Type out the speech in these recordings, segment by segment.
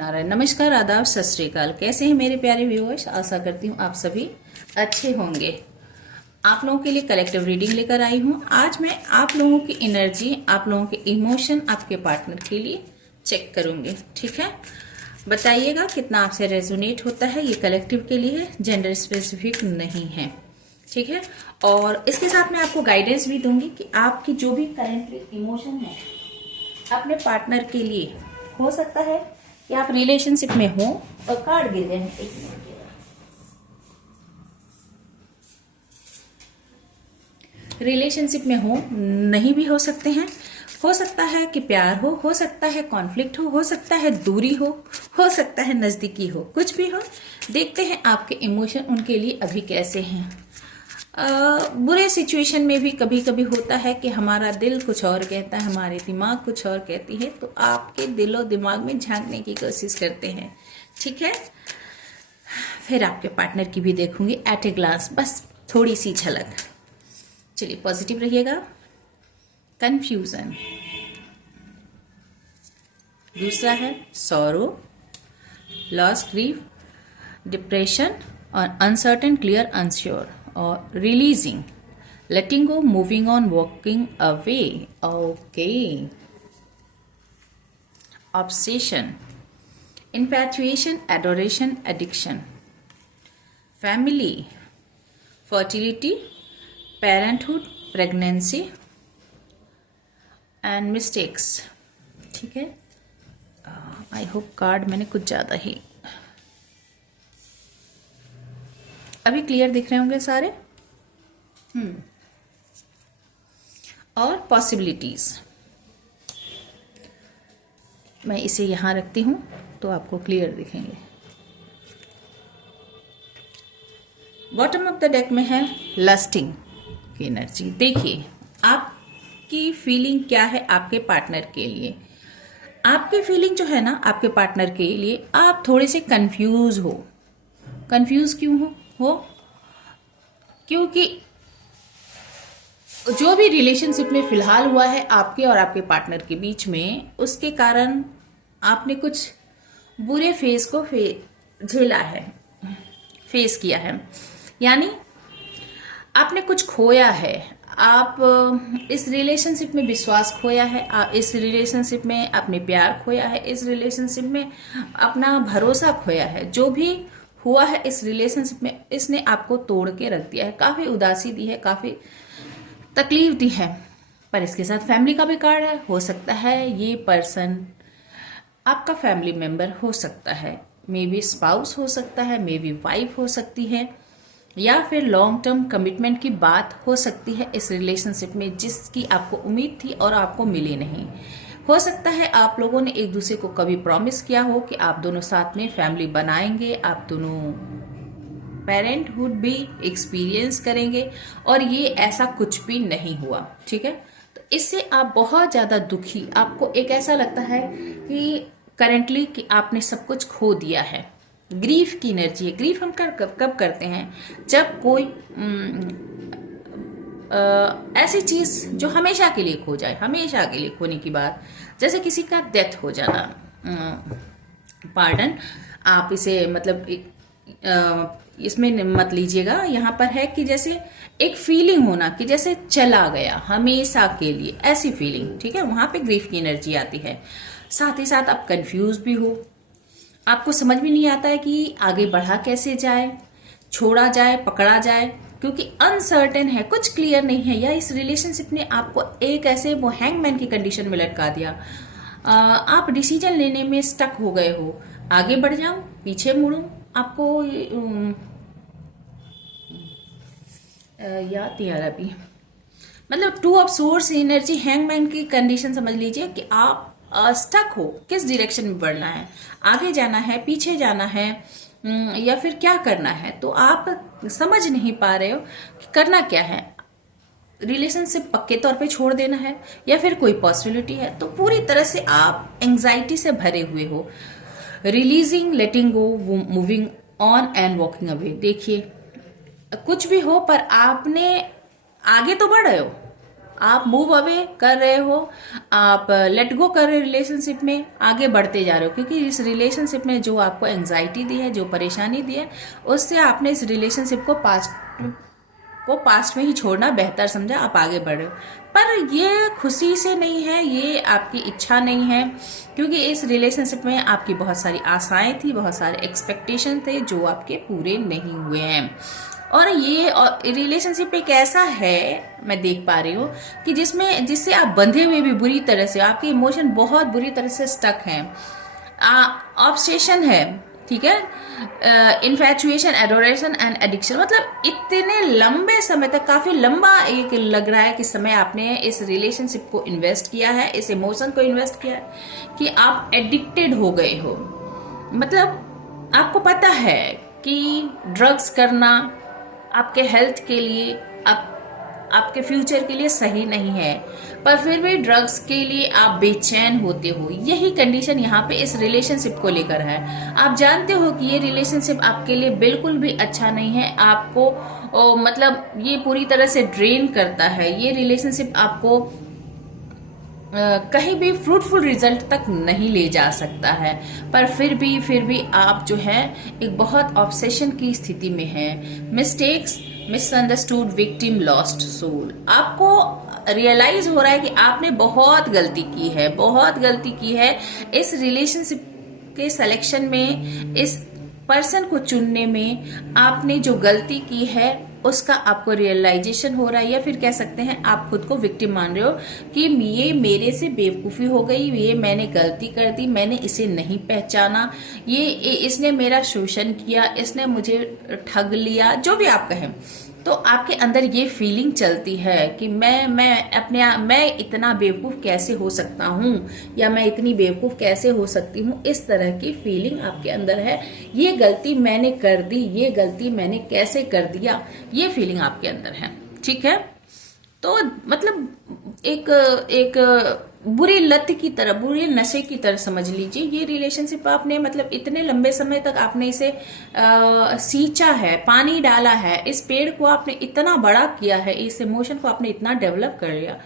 नारायण, नमस्कार, आदाब, सत श्री अकाल। कैसे हैं मेरे प्यारे व्यूअर्स? आशा करती हूँ आप सभी अच्छे होंगे। आप लोगों के लिए कलेक्टिव रीडिंग लेकर आई हूँ। आज मैं आप लोगों की एनर्जी, आप लोगों के इमोशन आपके पार्टनर के लिए चेक करूंगी। ठीक है, बताइएगा कितना आपसे रेजोनेट होता है। ये कलेक्टिव के लिए है, जेंडर स्पेसिफिक नहीं है। ठीक है, और इसके साथ मैं आपको गाइडेंस भी दूंगी कि आपकी जो भी करेंटली इमोशन है अपने पार्टनर के लिए, हो सकता है कि आप रिलेशनशिप में हो और कार्ड गिर गए हैं। एक मिनट, रिलेशनशिप में हो, नहीं भी हो सकते हैं। हो सकता है कि प्यार हो सकता है कॉन्फ्लिक्ट हो सकता है दूरी हो सकता है नजदीकी हो, कुछ भी हो। देखते हैं आपके इमोशन उनके लिए अभी कैसे हैं। बुरे सिचुएशन में भी कभी कभी होता है कि हमारा दिल कुछ और कहता है, हमारे दिमाग कुछ और कहती है, तो आपके दिलो दिमाग में झांकने की कोशिश करते हैं। ठीक है, फिर आपके पार्टनर की भी देखूंगी एट ए ग्लांस, बस थोड़ी सी झलक। चलिए, पॉजिटिव रहिएगा। कंफ्यूजन, दूसरा है सॉरो, लॉस, ग्रीफ, डिप्रेशन और अनसर्टेन, क्लियर, अनश्योर और releasing, letting go, moving on, walking away. Okay. Obsession, infatuation, adoration, addiction, family, fertility, parenthood, pregnancy and mistakes. ठीक है, आई होप कार्ड मैंने कुछ ज़्यादा ही, अभी क्लियर दिख रहे होंगे सारे। और पॉसिबिलिटीज, मैं इसे यहां रखती हूं तो आपको क्लियर दिखेंगे। बॉटम ऑफ द डेक में है लस्टिंग की एनर्जी। देखिए आपकी फीलिंग क्या है आपके पार्टनर के लिए। आपकी फीलिंग जो है ना आपके पार्टनर के लिए, आप थोड़े से कंफ्यूज हो। कंफ्यूज क्यों हो? क्योंकि जो भी रिलेशनशिप में फिलहाल हुआ है आपके और आपके पार्टनर के बीच में, उसके कारण आपने कुछ बुरे फेज को झेला है, फेस किया है। यानी आपने कुछ खोया है। आप इस रिलेशनशिप में विश्वास खोया है, आप इस रिलेशनशिप में अपने प्यार खोया है, इस रिलेशनशिप में अपना भरोसा खोया है। जो भी हुआ है इस रिलेशनशिप में, इसने आपको तोड़ के रख दिया है, काफी उदासी दी है, काफी तकलीफ दी है। पर इसके साथ फैमिली का भी कार्ड है। हो सकता है ये पर्सन आपका फैमिली मेंबर हो सकता है, मे बी स्पाउस हो सकता है, मे बी वाइफ हो सकती है, या फिर लॉन्ग टर्म कमिटमेंट की बात हो सकती है इस रिलेशनशिप में, जिसकी आपको उम्मीद थी और आपको मिली नहीं। हो सकता है आप लोगों ने एक दूसरे को कभी प्रॉमिस किया हो कि आप दोनों साथ में फैमिली बनाएंगे, आप दोनों पेरेंटहुड भी एक्सपीरियंस करेंगे, और ये ऐसा कुछ भी नहीं हुआ। ठीक है, तो इससे आप बहुत ज्यादा दुखी, आपको एक ऐसा लगता है कि करेंटली कि आपने सब कुछ खो दिया है। ग्रीफ की एनर्जी है। ग्रीफ हम कब करते हैं? जब कोई ऐसी चीज जो हमेशा के लिए खो जाए, हमेशा के लिए खोने की बात, जैसे किसी का डेथ हो जाना। पार्डन, आप इसे मतलब इसमें मत लीजिएगा। यहाँ पर है कि जैसे एक फीलिंग होना कि जैसे चला गया हमेशा के लिए, ऐसी फीलिंग। ठीक है, वहां पे ग्रीफ की एनर्जी आती है। साथ ही साथ आप कंफ्यूज भी हो, आपको समझ में नहीं आता है कि आगे बढ़ा कैसे जाए, छोड़ा जाए, पकड़ा जाए, क्योंकि अनसर्टेन है, कुछ क्लियर नहीं है। या इस रिलेशनशिप ने आपको एक ऐसे वो हैंगमैन की कंडीशन में लटका दिया। आप डिसीजन लेने में स्टक हो गए हो, आगे बढ़ जाऊं, पीछे मुड़ूं, आपको याद नहीं आ रहा अभी। मतलब two of source energy, hangman की कंडीशन समझ लीजिए कि आप स्टक हो, किस डायरेक्शन में बढ़ना है, आगे जाना है, पीछे जाना है, या फिर क्या करना है। तो आप समझ नहीं पा रहे हो कि करना क्या है। रिलेशनशिप पक्के तौर पे छोड़ देना है या फिर कोई पॉसिबिलिटी है। तो पूरी तरह से आप एंजाइटी से भरे हुए हो। Releasing, letting go, moving on and walking away. देखिए कुछ भी हो, पर आपने आगे तो बढ़ रहे हो, आप मूव अवे कर रहे हो, आप लेट गो कर रहे हो, रिलेशनशिप में आगे बढ़ते जा रहे हो, क्योंकि इस रिलेशनशिप में जो आपको एंजाइटी दी है, जो परेशानी दी है, उससे आपने इस रिलेशनशिप को पास्ट में ही छोड़ना बेहतर समझा, आप आगे बढ़ रहे हो। पर ये खुशी से नहीं है, ये आपकी इच्छा नहीं है, क्योंकि इस रिलेशनशिप में आपकी बहुत सारी आशाएं थी, बहुत सारे एक्सपेक्टेशन थे जो आपके पूरे नहीं हुए हैं। और ये रिलेशनशिप एक ऐसा है, मैं देख पा रही हूँ कि जिससे आप बंधे हुए भी बुरी तरह से, आपके इमोशन बहुत बुरी तरह से स्टक हैं, ऑब्सेशन है, ठीक है, इन्फैचुएशन, एडोरेशन एंड एडिक्शन, मतलब इतने लंबे समय तक, काफी लंबा एक लग रहा है कि समय आपने इस रिलेशनशिप को इन्वेस्ट किया है, इस इमोशन को इन्वेस्ट किया है कि आप एडिक्टेड हो गए हो। मतलब आपको पता है कि ड्रग्स करना आपके हेल्थ के लिए, आपके फ्यूचर के लिए सही नहीं है, पर फिर भी ड्रग्स के लिए आप बेचैन होते हो। यही कंडीशन यहाँ पे इस रिलेशनशिप को लेकर है। आप जानते हो कि ये रिलेशनशिप आपके लिए बिल्कुल भी अच्छा नहीं है, आपको मतलब ये पूरी तरह से ड्रेन करता है, ये रिलेशनशिप आपको कहीं भी फ्रूटफुल रिजल्ट तक नहीं ले जा सकता है। पर फिर भी आप जो है एक बहुत ऑब्सेशन की स्थिति में है। Mistakes, misunderstood, victim, lost soul. आपको रियलाइज हो रहा है कि आपने बहुत गलती की है, बहुत गलती की है इस रिलेशनशिप के सिलेक्शन में, इस पर्सन को चुनने में। आपने जो गलती की है उसका आपको रियलाइजेशन हो रहा है, या फिर कह सकते हैं आप खुद को विक्टिम मान रहे हो कि ये मेरे से बेवकूफ़ी हो गई, ये मैंने गलती कर दी, मैंने इसे नहीं पहचाना, ये इसने मेरा शोषण किया, इसने मुझे ठग लिया, जो भी आप कहें। तो आपके अंदर ये फीलिंग चलती है कि मैं इतना बेवकूफ़ कैसे हो सकता हूँ, या मैं इतनी बेवकूफ़ कैसे हो सकती हूँ, इस तरह की फीलिंग आपके अंदर है। ये गलती मैंने कर दी, ये गलती मैंने कैसे कर दिया, ये फीलिंग आपके अंदर है, ठीक है। तो मतलब एक बुरी लत की तरह, बुरे नशे की तरह समझ लीजिए ये रिलेशनशिप। आपने मतलब इतने लंबे समय तक आपने इसे सींचा है, पानी डाला है, इस पेड़ को आपने इतना बड़ा किया है, इस इमोशन को आपने इतना डेवलप कर लिया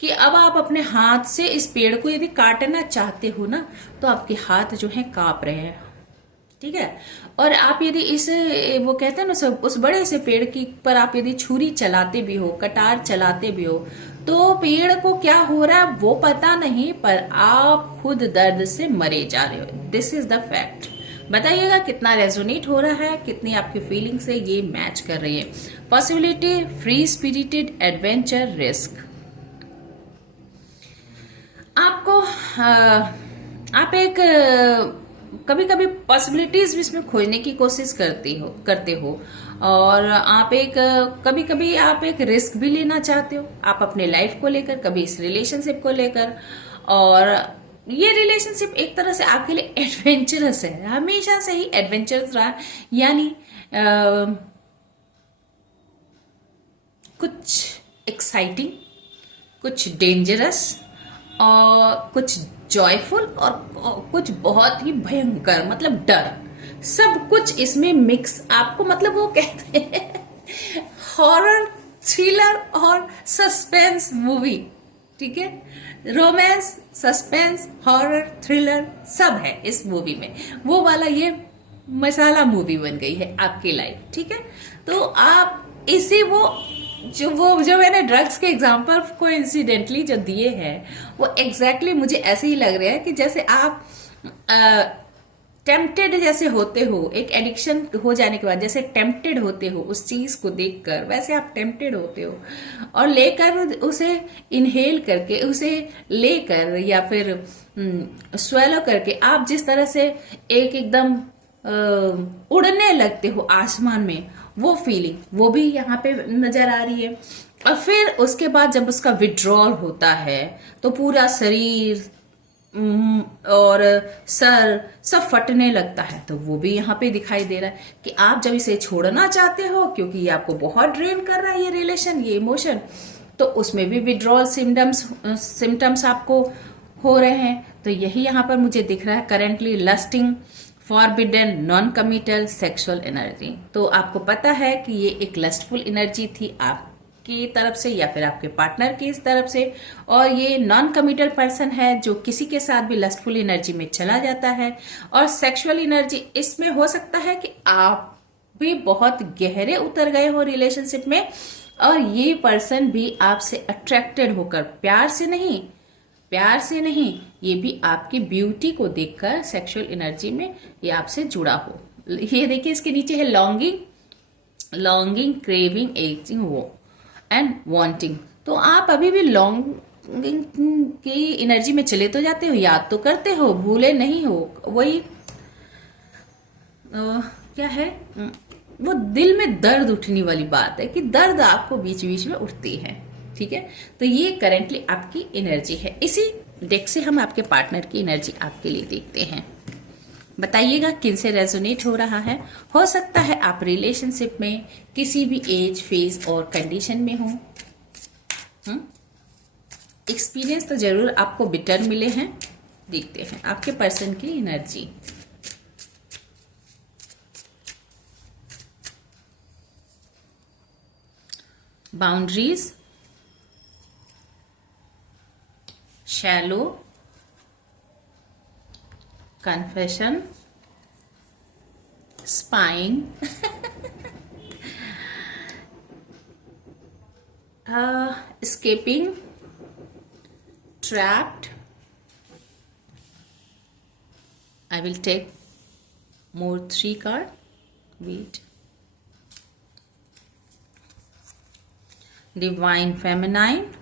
कि अब आप अपने हाथ से इस पेड़ को यदि काटना चाहते हो ना, तो आपके हाथ जो है कांप रहे हैं, ठीक है। और आप यदि इस, वो कहते हैं ना, उस बड़े से पेड़ की पर आप यदि छुरी चलाते भी हो, कटार चलाते भी हो, तो पेड़ को क्या हो रहा है वो पता नहीं, पर आप खुद दर्द से मरे जा रहे हो। This is the fact. बताइएगा कितना रेजोनेट हो रहा है, कितनी आपकी फीलिंग से ये मैच कर रही है। Possibility, free spirited, adventure, risk. आपको आप एक कभी कभी पॉसिबिलिटीज भी इसमें खोजने की कोशिश करते हो, और आप एक कभी कभी आप एक रिस्क भी लेना चाहते हो, आप अपने लाइफ को लेकर, कभी इस रिलेशनशिप को लेकर। और ये रिलेशनशिप एक तरह से आपके लिए एडवेंचरस है, हमेशा से ही एडवेंचरस रहा, यानी कुछ एक्साइटिंग, कुछ डेंजरस, और कुछ जॉयफुल, और कुछ बहुत ही भयंकर, मतलब डर, सब कुछ इसमें मिक्स। आपको मतलब वो कहते हैं हॉरर, थ्रिलर और सस्पेंस मूवी, ठीक है। रोमांस, सस्पेंस, हॉरर, थ्रिलर सब है इस मूवी में। वो वाला ये मसाला मूवी बन गई है आपकी लाइफ, ठीक है। तो आप इसी जो मैंने ड्रग्स के एग्जाम्पल को इंसिडेंटली जो दिए हैं, वो एग्जैक्टली मुझे ऐसे ही लग रहा है कि जैसे आप टेम्पटेड जैसे होते हो, एक एडिक्शन हो जाने के बाद जैसे टेम्पटेड होते हो उस चीज को देखकर, वैसे आप टेम्पटेड होते हो, और लेकर उसे इनहेल करके, उसे लेकर या फिर स्वेलो करके आप जिस तरह से एकदम उड़ने लगते हो आसमान में, वो फीलिंग वो भी यहाँ पे नजर आ रही है। और फिर उसके बाद जब उसका विड्रॉल होता है तो पूरा शरीर और सर सब फटने लगता है, तो वो भी यहाँ पे दिखाई दे रहा है कि आप जब इसे छोड़ना चाहते हो, क्योंकि ये आपको बहुत ड्रेन कर रहा है ये रिलेशन, ये इमोशन, तो उसमें भी विड्रॉल सिम्टम्स आपको हो रहे हैं। तो यही यहाँ पर मुझे दिख रहा है currently lusting, forbidden, noncommittal sexual energy. तो आपको पता है कि ये एक लस्टफुल एनर्जी थी, आप की तरफ से या फिर आपके पार्टनर की इस तरफ से। और ये नॉन कमिटल पर्सन है जो किसी के साथ भी लस्टफुल एनर्जी में चला जाता है। और सेक्सुअल एनर्जी इसमें हो सकता है कि आप भी बहुत गहरे उतर गए हो रिलेशनशिप में, और ये पर्सन भी आपसे अट्रैक्टेड होकर, प्यार से नहीं, ये भी आपकी ब्यूटी को देखकर सेक्सुअल एनर्जी में ये आपसे जुड़ा हो। ये देखिए, इसके नीचे है लॉन्गिंग, क्रेविंग, एजिंग, वो एंड वांटिंग। तो आप अभी भी लॉन्गिंग की एनर्जी में चले तो जाते हो, याद तो करते हो, भूले नहीं हो। वही क्या है, वो दिल में दर्द उठने वाली बात है कि दर्द आपको बीच बीच में उठती है। ठीक है, तो ये करेंटली आपकी एनर्जी है। इसी डेक से हम आपके पार्टनर की एनर्जी आपके लिए देखते हैं। बताइएगा किन से रेजोनेट हो रहा है। हो सकता है आप रिलेशनशिप में किसी भी एज, फेज और कंडीशन में हो। एक्सपीरियंस तो जरूर आपको बिटर मिले हैं। देखते हैं आपके पर्सन की energy. Boundaries, shallow, confession, spying, escaping, trapped. I will take more 3 card. Wait. Divine Feminine,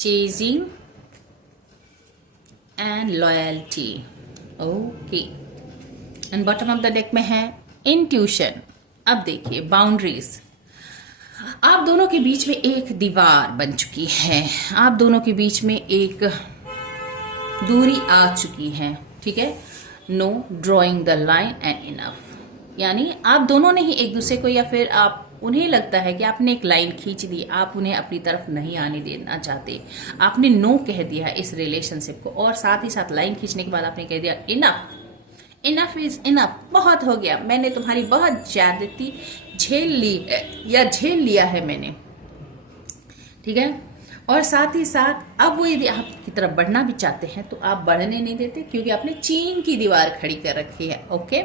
Chasing and Loyalty. Okay. And bottom of the deck में है Intuition. अब देखिए बाउंड्रीज, आप दोनों के बीच में एक दीवार बन चुकी है, आप दोनों के बीच में एक दूरी आ चुकी है। ठीक है, no drawing the line and enough, यानी आप दोनों ने ही एक दूसरे को, या फिर आप उन्हें लगता है कि आपने एक लाइन खींच दी, आप उन्हें अपनी तरफ नहीं आने देना चाहते, आपने नो कह दिया इस रिलेशनशिप को, और साथ ही साथ लाइन खींचने के बाद आपने कह दिया इनफ इज इनफ, बहुत हो गया, मैंने तुम्हारी बहुत ज्यादती झेल ली या झेल लिया है मैंने। ठीक है, और साथ ही साथ अब वो यदि आपकी तरफ बढ़ना भी चाहते हैं तो आप बढ़ने नहीं देते, क्योंकि आपने चीन की दीवार खड़ी कर रखी है। Okay,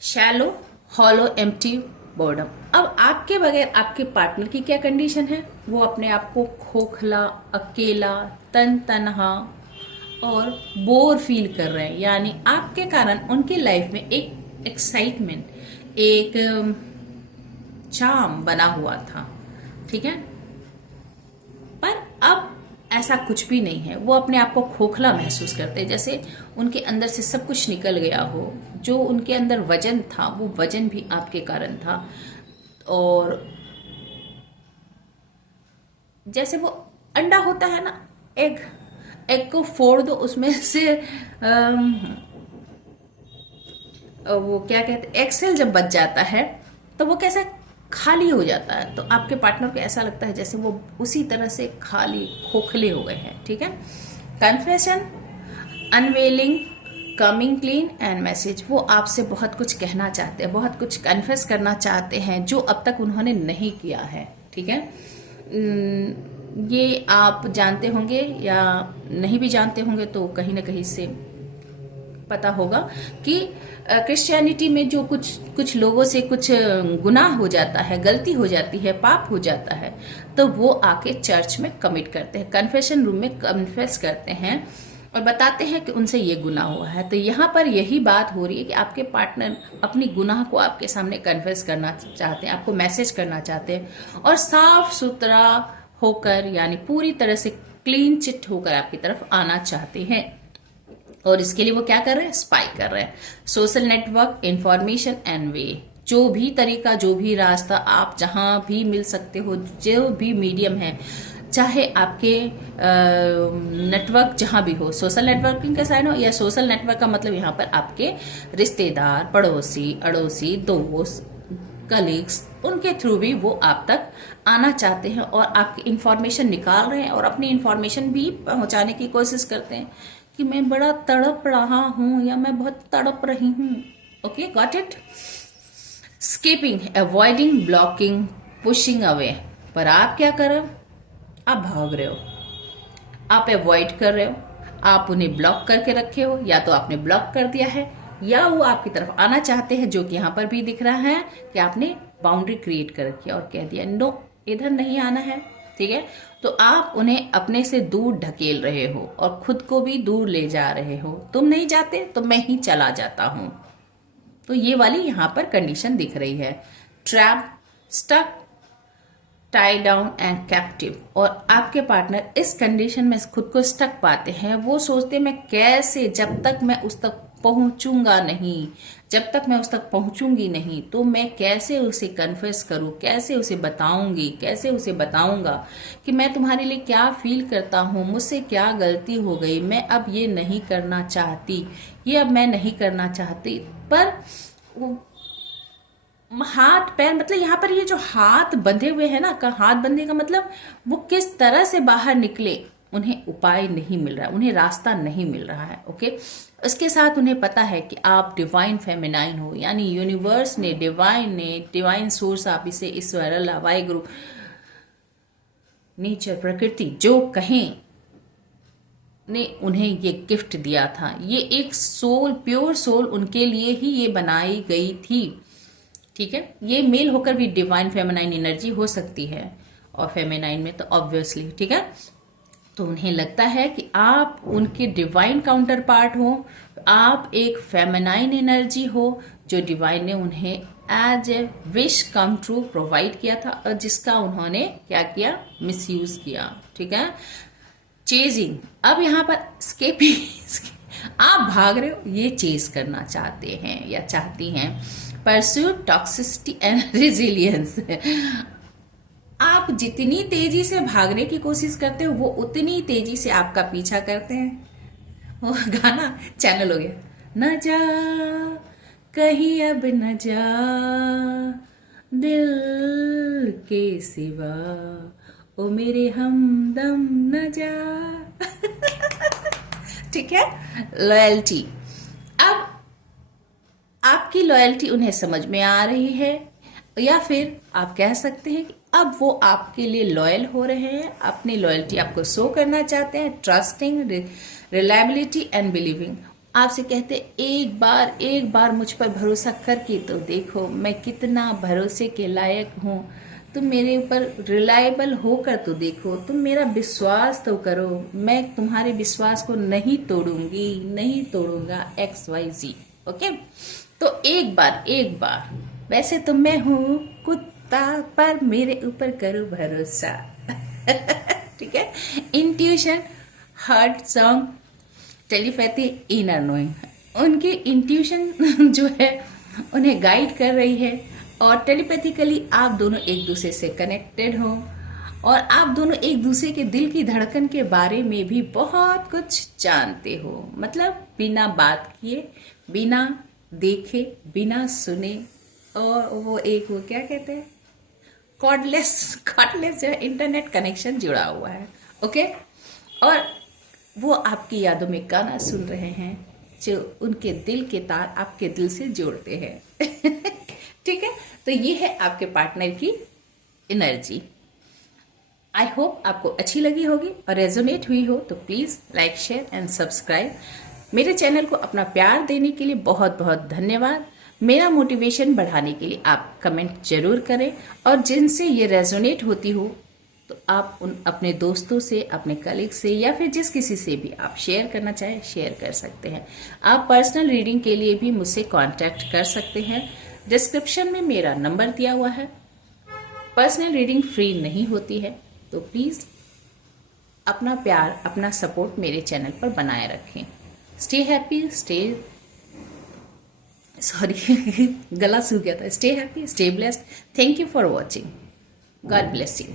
shallow, hollow, empty, boredom. अब आपके बगैर आपके पार्टनर की क्या कंडीशन है, वो अपने आप को खोखला, अकेला, तनहा और बोर फील कर रहे हैं। यानी आपके कारण उनकी लाइफ में एक एक्साइटमेंट, एक चार्म बना हुआ था। ठीक है, पर अब ऐसा कुछ भी नहीं है, वो अपने आप को खोखला महसूस करते हैं, जैसे उनके अंदर से सब कुछ निकल गया हो। जो उनके अंदर वजन था वो वजन भी आपके कारण था। और जैसे वो अंडा होता है ना, एग को फोड़ दो, उसमें से वो क्या कहते हैं, एक्सेल जब बच जाता है तो वो कैसा खाली हो जाता है। तो आपके पार्टनर को ऐसा लगता है जैसे वो उसी तरह से खाली, खोखले हो गए हैं। ठीक है, confession, unveiling, coming clean and message. वो आपसे बहुत कुछ कहना चाहते हैं, बहुत कुछ कन्फेस करना चाहते हैं जो अब तक उन्होंने नहीं किया है। ठीक है, ये आप जानते होंगे या नहीं भी जानते होंगे तो कहीं ना कहीं से पता होगा कि क्रिश्चियनिटी में जो कुछ लोगों से कुछ गुनाह हो जाता है, गलती हो जाती है, पाप हो जाता है, तो वो आके चर्च में कमिट करते हैं, कन्फेशन रूम में कन्फेस करते हैं और बताते हैं कि उनसे ये गुनाह हुआ है। तो यहाँ पर यही बात हो रही है कि आपके पार्टनर अपनी गुनाह को आपके सामने कन्फेस करना चाहते हैं, आपको मैसेज करना चाहते हैं, और साफ सुथरा होकर, यानी पूरी तरह से क्लीन चिट होकर आपकी तरफ आना चाहते हैं। और इसके लिए वो क्या कर रहे हैं, स्पाई कर रहे हैं। सोशल नेटवर्क, इंफॉर्मेशन एंड वे, जो भी तरीका, जो भी रास्ता, आप जहां भी मिल सकते हो, जो भी मीडियम है, चाहे आपके नेटवर्क जहां भी हो, सोशल नेटवर्किंग का साइन हो, या सोशल नेटवर्क का मतलब यहाँ पर आपके रिश्तेदार, पड़ोसी, अड़ोसी, दोस्त, कलीग्स, उनके थ्रू भी वो आप तक आना चाहते हैं और आपकी इंफॉर्मेशन निकाल रहे हैं और अपनी इंफॉर्मेशन भी पहुंचाने की कोशिश करते हैं कि मैं बड़ा तड़प रहा हूं या मैं बहुत तड़प रही हूं। Okay, got it. Skipping, avoiding, blocking, pushing away. पर आप क्या कर रहे हो? आप भाग रहे हो, आप अवॉइड कर रहे हो, आप उन्हें ब्लॉक करके रखे हो, या तो आपने ब्लॉक कर दिया है या वो आपकी तरफ आना चाहते हैं, जो कि यहाँ पर भी दिख रहा है कि आपने बाउंड्री क्रिएट कर रखी है और कह दिया नो, इधर नहीं आना है। ठीक है, तो आप उन्हें अपने से दूर ढकेल रहे हो और खुद को भी दूर ले जा रहे हो। तुम नहीं जाते तो मैं ही चला जाता हूं। तो ये वाली यहां पर कंडीशन दिख रही है, trap, stuck, tie down and captive. और आपके पार्टनर इस कंडीशन में खुद को स्टक पाते हैं। वो सोचते हैं मैं कैसे, जब तक मैं उस तक पहुंचूंगा नहीं, जब तक मैं उस तक पहुंचूंगी नहीं तो मैं कैसे उसे कन्फेस करूं, कैसे उसे बताऊंगी, कैसे उसे बताऊंगा कि मैं तुम्हारे लिए क्या फील करता हूं, मुझसे क्या गलती हो गई, मैं अब ये नहीं करना चाहती, ये अब मैं नहीं करना चाहती। पर हाथ पैर, मतलब यहाँ पर ये जो हाथ बंधे हुए हैं ना, का हाथ बंधे का मतलब वो किस तरह से बाहर निकले, उन्हें उपाय नहीं मिल रहा है, उन्हें रास्ता नहीं मिल रहा है। ओके, उसके साथ उन्हें पता है कि आप डिवाइन फेमिनाइन हो, यानी यूनिवर्स ने, डिवाइन सोर्स, आप इसे ईश्वर, अल्लाह, वाहिगुरु, नेचर, प्रकृति, जो कहें, ने उन्हें ये गिफ्ट दिया था। ये एक सोल, प्योर सोल उनके लिए ही ये बनाई गई थी। ठीक है, ये मेल होकर भी डिवाइन फेमिनाइन एनर्जी हो सकती है, और फेमिनाइन में तो ऑब्वियसली। ठीक है, तो उन्हें लगता है कि आप उनके डिवाइन काउंटर पार्ट हो, आप एक फेमिनाइन एनर्जी हो जो डिवाइन ने उन्हें as a wish come true provide किया था, और जिसका उन्होंने क्या किया, मिसयूज किया। ठीक है, चेजिंग, अब यहाँ पर स्केपिंग, आप भाग रहे हो, ये चेज करना चाहते हैं या चाहती हैं। परस्यूट, टॉक्सिसिटी एंड रेजिलियंस, आप जितनी तेजी से भागने की कोशिश करते हो वो उतनी तेजी से आपका पीछा करते हैं। वो गाना चैनल हो गया, न जा कहीं अब न जा दिल के सिवा, ओ मेरे हमदम न जा। ठीक है, लॉयल्टी, अब आपकी लॉयल्टी उन्हें समझ में आ रही है, या फिर आप कह सकते हैं कि अब वो आपके लिए लॉयल हो रहे हैं, अपनी लॉयल्टी आपको शो करना चाहते हैं। ट्रस्टिंग, रिलायबिलिटी एंड बिलीविंग, आपसे कहते एक बार मुझ पर भरोसा करके तो देखो, मैं कितना भरोसे के लायक हूँ, तुम मेरे ऊपर रिलायबल होकर तो देखो, तुम मेरा विश्वास तो करो, मैं तुम्हारे विश्वास को नहीं तोड़ूंगी, नहीं तोड़ूंगा, XYZ। ओके, तो एक बार, वैसे तो मैं हूँ कुत्ता पर मेरे ऊपर करो भरोसा। ठीक है, intuition, heart song, telepathy, inner knowing, उनकी इंट्यूशन जो है उन्हें गाइड कर रही है, और टेलीपैथिकली आप दोनों एक दूसरे से कनेक्टेड हो, और आप दोनों एक दूसरे के दिल की धड़कन के बारे में भी बहुत कुछ जानते हो। मतलब बिना बात किए, बिना देखे, बिना सुने, और वो एक, वो क्या कहते हैं, कॉर्डलेस जो इंटरनेट कनेक्शन जुड़ा हुआ है। ओके, और वो आपकी यादों में गाना सुन रहे हैं जो उनके दिल के तार आपके दिल से जोड़ते हैं। ठीक है, तो ये है आपके पार्टनर की एनर्जी। आई होप आपको अच्छी लगी होगी और रेजोनेट हुई हो, तो please like, share and subscribe. मेरे चैनल को अपना प्यार देने के लिए बहुत बहुत धन्यवाद। मेरा मोटिवेशन बढ़ाने के लिए आप कमेंट जरूर करें, और जिनसे ये रेजोनेट होती हो तो आप उन अपने दोस्तों से, अपने कलीग से, या फिर जिस किसी से भी आप शेयर करना चाहें शेयर कर सकते हैं। आप पर्सनल रीडिंग के लिए भी मुझसे कांटेक्ट कर सकते हैं। डिस्क्रिप्शन में मेरा नंबर दिया हुआ है। पर्सनल रीडिंग फ्री नहीं होती है, तो प्लीज़ अपना प्यार, अपना सपोर्ट मेरे चैनल पर बनाए रखें। स्टे हैप्पी, गला सूख गया था। Stay happy, stay blessed. Thank you for watching. God bless you.